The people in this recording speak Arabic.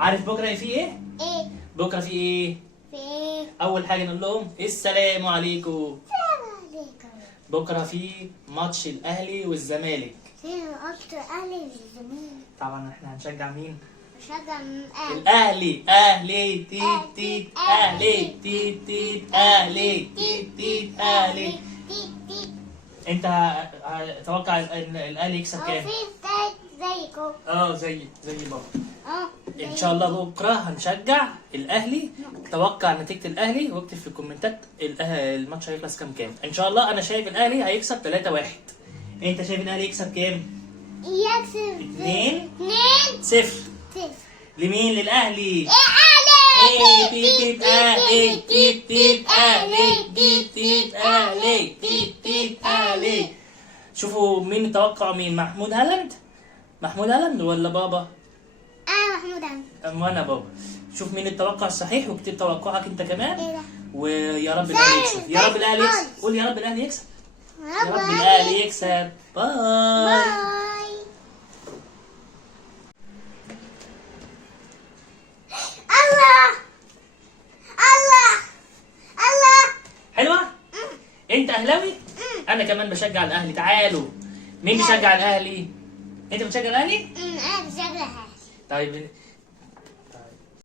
عارف بكره في ايه؟ ايه؟ بكره في ايه؟ في ايه؟ اول حاجه نقول لهم السلام عليكم. السلام عليكم. بكره في ماتش الاهلي والزمالك. فين اكتر اهلي الزمالك؟ طبعا احنا هنشجع مين؟ بشجع من اهلي. الاهلي. اهلي تيت تيت اهلي تيت تيت اهلي تيت تيت اهلي. تيت تيت. انت تتوقع ان الاهلي يكسب هو كام؟ في ستات زيكم. زي بابا. ان زي- شاء الله بكره هنشجع الاهلي. توقع نتيجه الاهلي واكتب في الكومنتات الماتش هيخلص كام. ان شاء الله انا شايف الاهلي هيكسب 3-1. انت شايف الاهلي يكسب كام؟ يكسب 2-0. 0. لمين؟ للاهلي. اهلي. تيت تيت اهلي تيت تيت اهلي تيت تيت اهلي تيت تيت اهلي. شوفوا مين توقع مين، محمود هالاند ولا بابا؟ محمود عم. وانا بابا. شوف مين التوقع الصحيح واكتب توقعك انت كمان. ايه ده؟ ويا رب الاهلي يكسب. يا رب الاهلي يكسب. قول يا رب الاهلي يكسب. يا رب الاهلي يكسب. باي. باي. الله الله الله. حلوه. انت اهلاوي؟ انا كمان بشجع الاهلي. تعالوا. مين بيشجع الاهلي؟ انت بتشجع الاهلي؟ انا بشجع اهلي. طيب